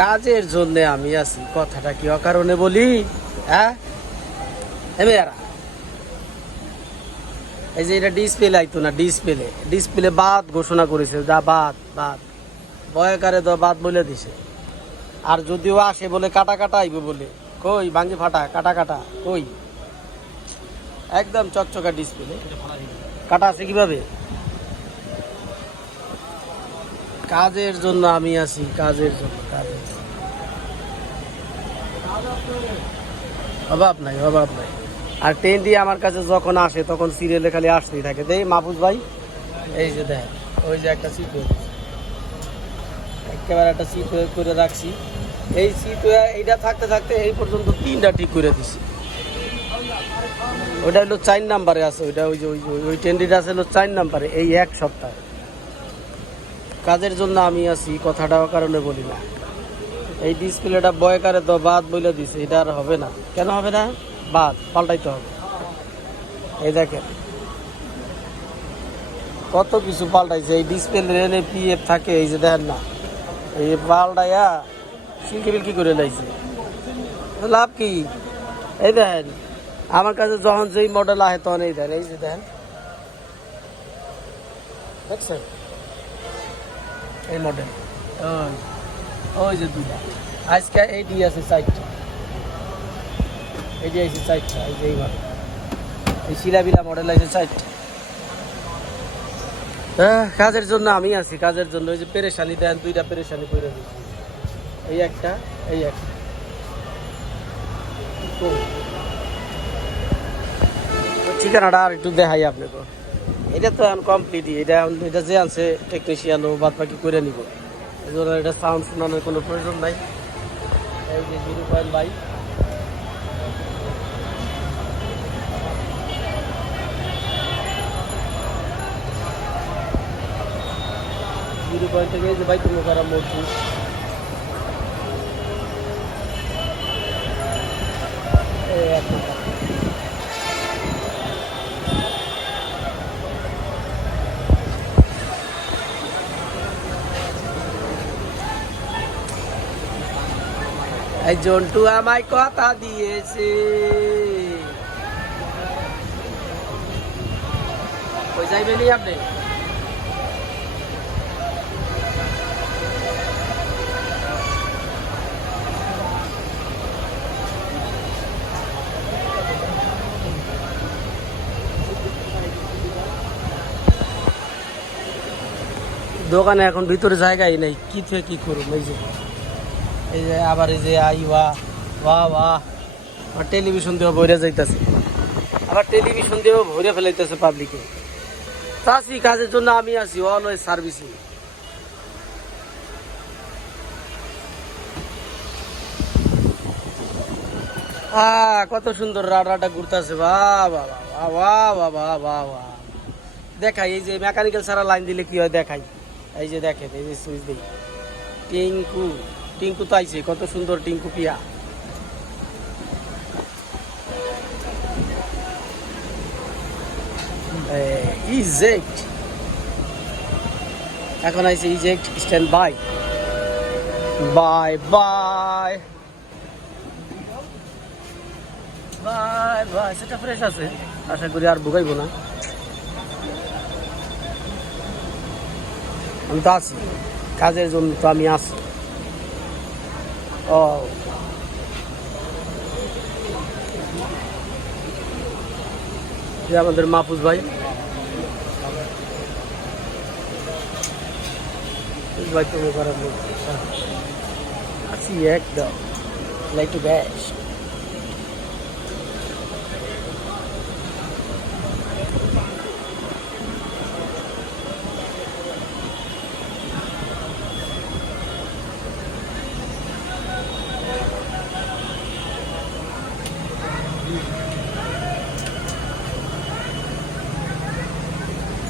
কাজের জন্য আমি আছি, কথাটা কি অকারণে বলি? হ্যাঁ? এই যে এটা ডিসপ্লে আইতো না ডিসপ্লে ডিসপ্লে বাদ ঘোষণা করেছে, যা বাদ বাদ। বয়কারে তো বাদ বলে দিছে। আর যদিও আসে বলে কাটা কাটা আইবে বলে, কই ভাঙ্গি ফাটা, কাটা কাটা, কই? একদম চকচকা ডিসপ্লে কাটা আছে কীভাবে? কাজের জন্য আমি আছি, কাজের জন্য কাজের জন্য। অভাব নাই অভাব নাই। আর দিয়ে আমার কাছে যখন আসে, তখন সিরিয়ালে খালি আসতেই থাকে। দেই মাহফুজ ভাই, এই যে দেখ, ওই যে একটা সিট একেবারে একটা সিট করে রাখছি। এই সিট এইটা থাকতে থাকতে এই পর্যন্ত তিনটা ঠিক করে দিছি। ওটা হলো চার নাম্বারে আছে, ওইটা ওই যে, ওই ট্রেনটিটা আছে হলো চার নাম্বারে, এই এক সপ্তাহ। কাজের জন্য আমি আছি কথাটা কারণে বলি না। এই ডিসপ্লেটা বয়কারে তো বাদ বলে দিছে, এটা আর হবে না। কেন হবে না? বাদ, পাল্টাইতে হবে। এই দেখেন। কত কিছু পাল্টাইছে, এই ডিসপ্লে রেনে পিএফ থাকে, এই যে দেখেন না। এই পাল্টাইয়া সিল্কি বিলকি করে লাইছে। লাভ কি? এই দেখেন, আমার কাছে যখন যেই মডেল আহে তখন এই দেখেন, এই যে দেখেন। দেখছেন? এই মডেল ওই ওই যে দুইটা। আজকে এইটি আছে চারটা। এইটি আছে চারটা এই যে এইভাবে এই শিলাবিলা মডেল আছে চারটা। হ্যাঁ, কাজের জন্য আমি আছি কাজের জন্য। ওই যে পেরেশানি দেন দুইটা পেরেশানি করে দিচ্ছি এই একটা এই একটা। ঠিকানাটা আর একটু দেখাই আপনাকে। এটা তো এখন কমপ্লিটই এটা এটা যে আছে টেকনিশিয়ান ও বাদ বাকি করে নিব। এই জন্য এটা সাউন্ড শোনানোর কোনো প্রয়োজন নাই। এই যে zero point by zero point থেকে যে বাইক করা মূর্তি এই এক এই জন্টু আমায় কথা দিয়েছে। ওই যাইবেনি আপনি? দোকানে এখন ভিতরে জায়গাই নেই, কি থেকে কি করুন এই যে। এই যে আবার এই যে আই, ওয়া ওয়া ওয়া। আবার টেলিভিশন দিয়ে ভরে যাইতেছে। আবার টেলিভিশন দিয়েও ভরে ফেলাইতেছে পাবলিকে চাষি কাজের জন্য আমি আছি অলওয়েজ সার্ভিসিং কত সুন্দর রাডাটা ঘুরতেছে দেখাই, এই যে মেকানিক্যাল সারা লাইন দিলে কি হয়, দেখাই। এই যে দেখেন, এই যে সুইচ দিই। টিঙ্কু টিঙ্কু তো আইছে, কত সুন্দর টিঙ্কু পিয়া। ইজেক্ট। এখন আইছে eject stand by. Bye bye. Bye bye, সেটা ফ্রেশ আছে। আশা করি আর আমি তো আছি। কাজের জন্য তো আমি আছি। ও। যে আমাদের মাহফুজ ভাই। ভাই তুমি লোক আছি একদম। Like to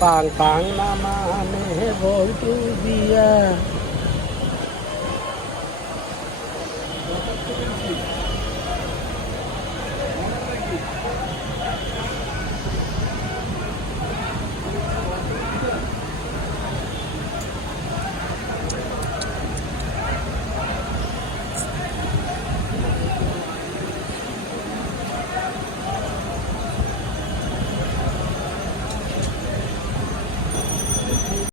pang pang mama me ho tu dia